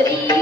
Gori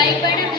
vai para